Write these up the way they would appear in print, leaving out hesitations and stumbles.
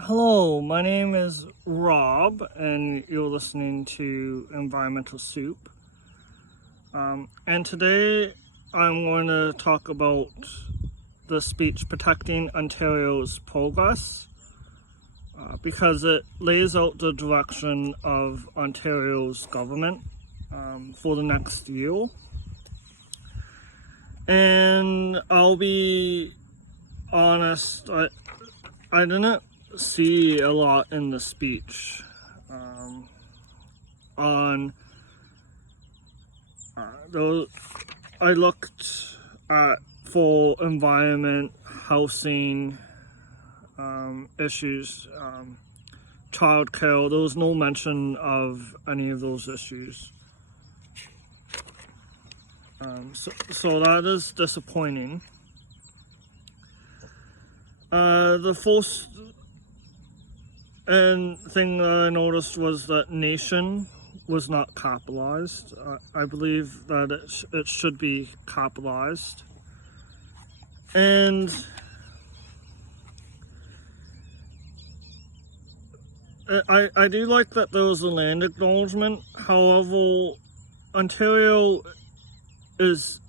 Hello, my name is Rob, and you're listening to Environmental Soup. And today I'm going to talk about the speech Protecting Ontario's Progress because it lays out the direction of Ontario's government for the next year. And I'll be honest, I didn't see a lot in the speech on those. I looked at for environment, housing issues, childcare. There was no mention of any of those issues. So that is disappointing. The first thing that I noticed was that nation was not capitalized. I believe that it should be capitalized. And I do like that there was a land acknowledgement. However, Ontario is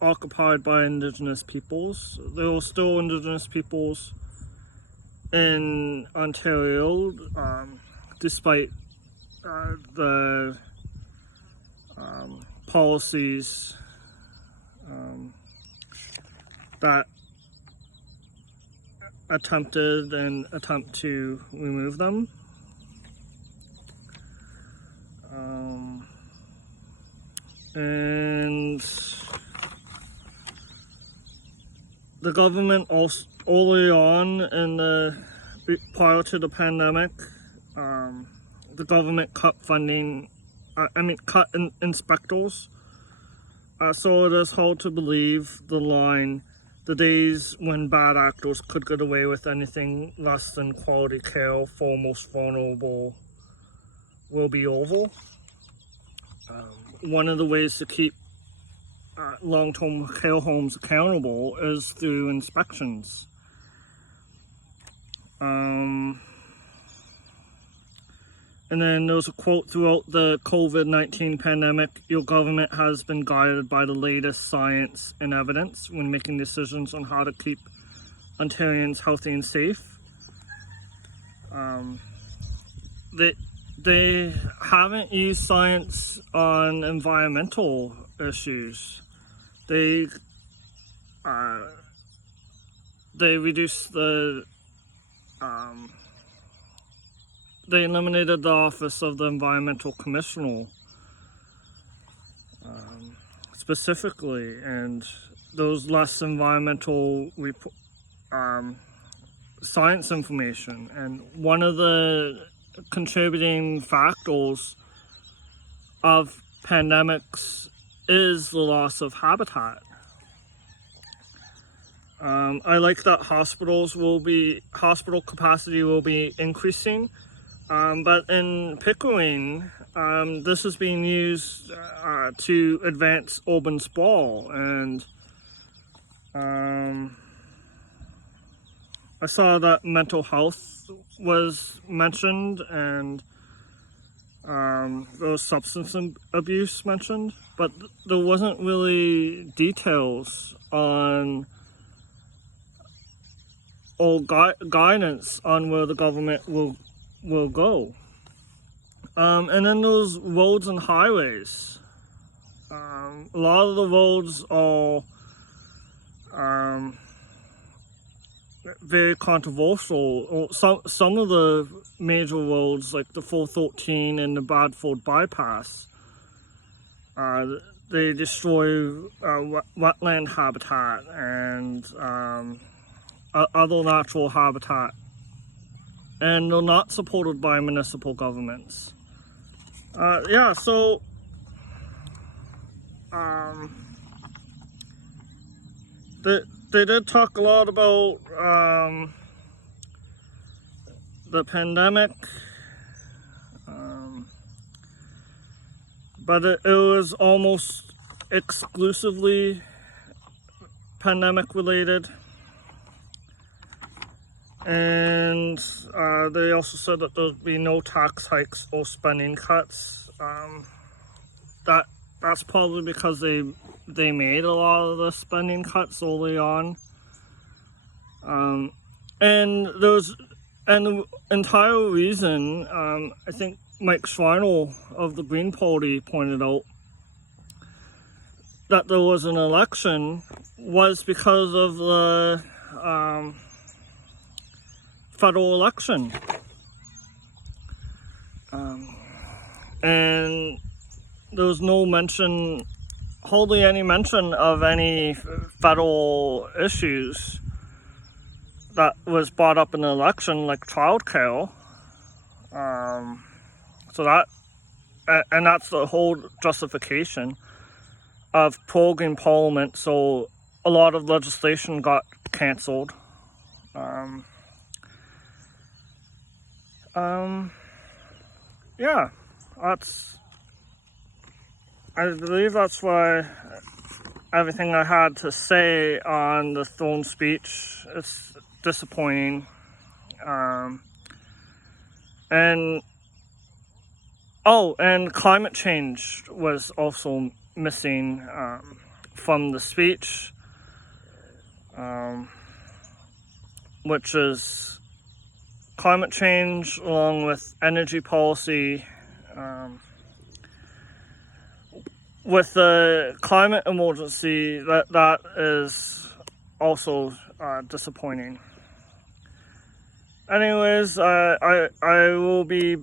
occupied by Indigenous peoples. There are still Indigenous peoples in Ontario, despite the policies that attempt to remove them. And the government also early on prior to the pandemic, the government cut funding. Cut inspectors. So it is hard to believe the line, "The days when bad actors could get away with anything less than quality care for most vulnerable will be over." One of the ways to keep long-term care homes accountable is through inspections. And then there's a quote: "Throughout the COVID-19 pandemic, your government has been guided by the latest science and evidence when making decisions on how to keep Ontarians healthy and safe." They haven't used science on environmental issues. They reduced they eliminated the office of the environmental commissioner specifically, and those less environmental science information. And one of the contributing factors of pandemics is the loss of habitat. I like that hospital capacity will be increasing, but in Pickering, this is being used to advance urban sprawl, and I saw that mental health was mentioned, and there was substance abuse mentioned, but there wasn't really details on or guidance on where the government will go. And then those roads and highways. A lot of the roads are very controversial. Some of the major roads, like the 413 and the Bradford bypass, they destroy wetland habitat and other natural habitat, and they're not supported by municipal governments. So they did talk a lot about the pandemic, but it was almost exclusively pandemic related. And they also said that there'd be no tax hikes or spending cuts. That's probably because they made a lot of the spending cuts early on. And the entire reason, I think Mike Schreiner of the Green Party pointed out that there was an election was because of the federal election. And there was no mention, hardly any mention of any federal issues that was brought up in the election, like childcare. So that, and that's the whole justification of proroguing Parliament. So a lot of legislation got cancelled. Yeah, I believe that's why everything I had to say on the throne speech. It's disappointing. And climate change was also missing from the speech, which is climate change along with energy policy. With the climate emergency, that is also disappointing. Anyways, I will be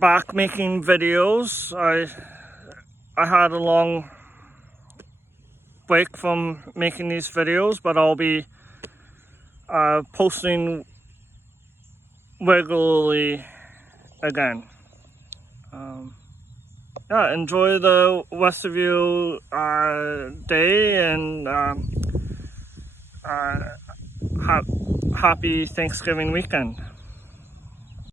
back making videos. I had a long break from making these videos, but I'll be posting regularly again. Yeah, enjoy the rest of your day, and happy Thanksgiving weekend.